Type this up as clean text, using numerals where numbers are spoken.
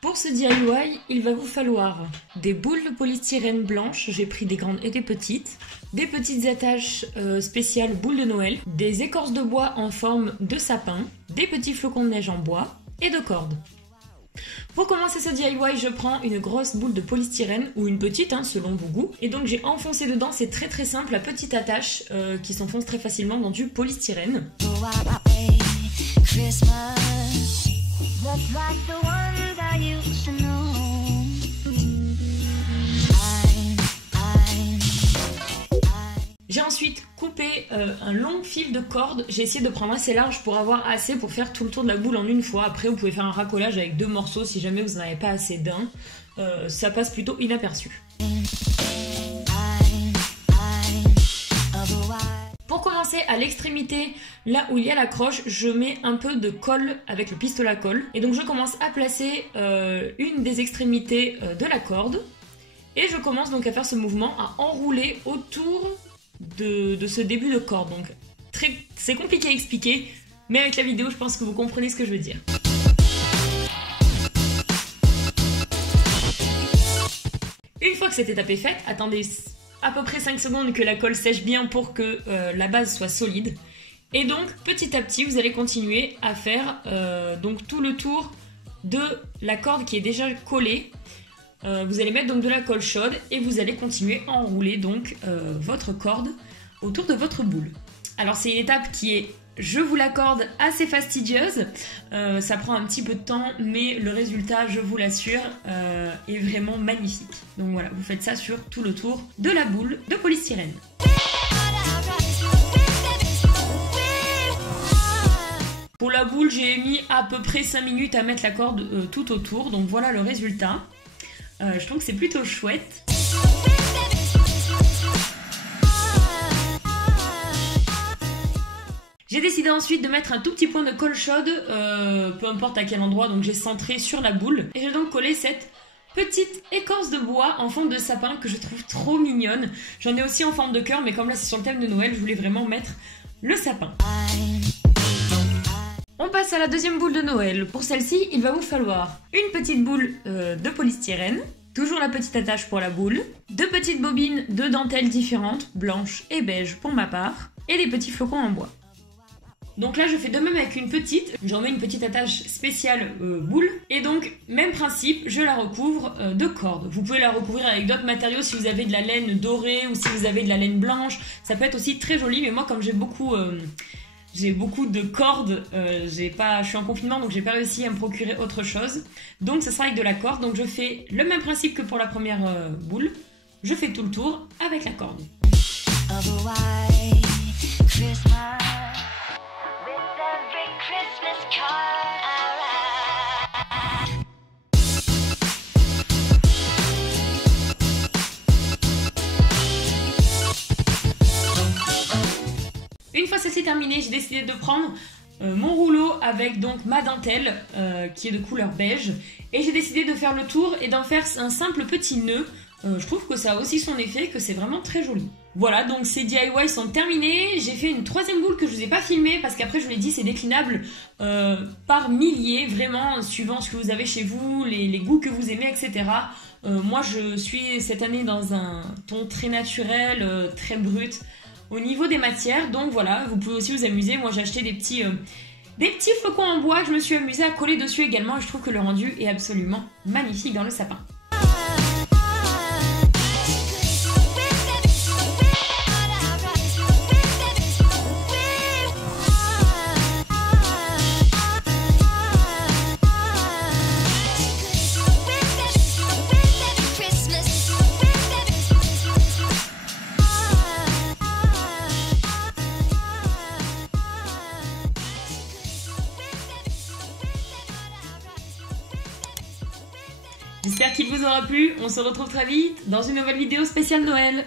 Pour ce DIY, il va vous falloir des boules de polystyrène blanches, j'ai pris des grandes et des petites attaches spéciales boules de Noël, des écorces de bois en forme de sapin, des petits flocons de neige en bois et de cordes. Pour commencer ce DIY, je prends une grosse boule de polystyrène ou une petite selon vos goûts, et donc j'ai enfoncé dedans, c'est très simple, la petite attache qui s'enfonce très facilement dans du polystyrène. J'ai ensuite coupé un long fil de corde, j'ai essayé de prendre assez large pour avoir assez pour faire tout le tour de la boule en une fois. Après vous pouvez faire un racolage avec 2 morceaux si jamais vous n'en avez pas assez d'un, ça passe plutôt inaperçu. Pour commencer, à l'extrémité, là où il y a l'accroche, je mets un peu de colle avec le pistolet à colle. Et donc je commence à placer une des extrémités de la corde. Et je commence donc à faire ce mouvement, à enrouler autour de ce début de corde. Donc c'est compliqué à expliquer, mais avec la vidéo, je pense que vous comprenez ce que je veux dire. Une fois que cette étape est faite, attendez à peu près 5 secondes que la colle sèche bien pour que la base soit solide. Et donc petit à petit vous allez continuer à faire donc tout le tour de la corde qui est déjà collée. Vous allez mettre donc de la colle chaude et vous allez continuer à enrouler donc votre corde autour de votre boule. Alors c'est une étape qui est, je vous l'accorde, assez fastidieuse, ça prend un petit peu de temps, mais le résultat, je vous l'assure, est vraiment magnifique. Donc voilà, vous faites ça sur tout le tour de la boule de polystyrène. Pour la boule, j'ai mis à peu près 5 minutes à mettre la corde tout autour, donc voilà le résultat. Je trouve que c'est plutôt chouette. J'ai décidé ensuite de mettre un tout petit point de colle chaude, peu importe à quel endroit, donc j'ai centré sur la boule. Et j'ai donc collé cette petite écorce de bois en forme de sapin que je trouve trop mignonne. J'en ai aussi en forme de cœur, mais comme là c'est sur le thème de Noël, je voulais vraiment mettre le sapin. On passe à la deuxième boule de Noël. Pour celle-ci, il va vous falloir une petite boule de polystyrène, toujours la petite attache pour la boule, 2 petites bobines de dentelles différentes, blanche et beige pour ma part, et des petits flocons en bois. Donc là je fais de même avec une petite, j'en mets une petite attache spéciale boule, et donc même principe, je la recouvre de cordes. Vous pouvez la recouvrir avec d'autres matériaux si vous avez de la laine dorée ou si vous avez de la laine blanche, ça peut être aussi très joli, mais moi comme j'ai beaucoup de cordes, je suis en confinement donc j'ai pas réussi à me procurer autre chose, donc ce sera avec de la corde. Donc je fais le même principe que pour la première boule, je fais tout le tour avec la corde. Une fois ceci terminé, j'ai décidé de prendre mon rouleau avec donc ma dentelle qui est de couleur beige, et j'ai décidé de faire le tour et d'en faire un simple petit nœud. Je trouve que ça a aussi son effet, que c'est vraiment très joli. Voilà, donc ces DIY sont terminés. J'ai fait une troisième boule que je vous ai pas filmée parce qu'après je vous l'ai dit, c'est déclinable par milliers, vraiment suivant ce que vous avez chez vous, les goûts que vous aimez, etc. Moi je suis cette année dans un ton très naturel, très brut au niveau des matières, donc voilà, vous pouvez aussi vous amuser. Moi j'ai acheté des petits flocons en bois que je me suis amusée à coller dessus également, et je trouve que le rendu est absolument magnifique dans le sapin. J'espère qu'il vous aura plu, on se retrouve très vite dans une nouvelle vidéo spéciale Noël.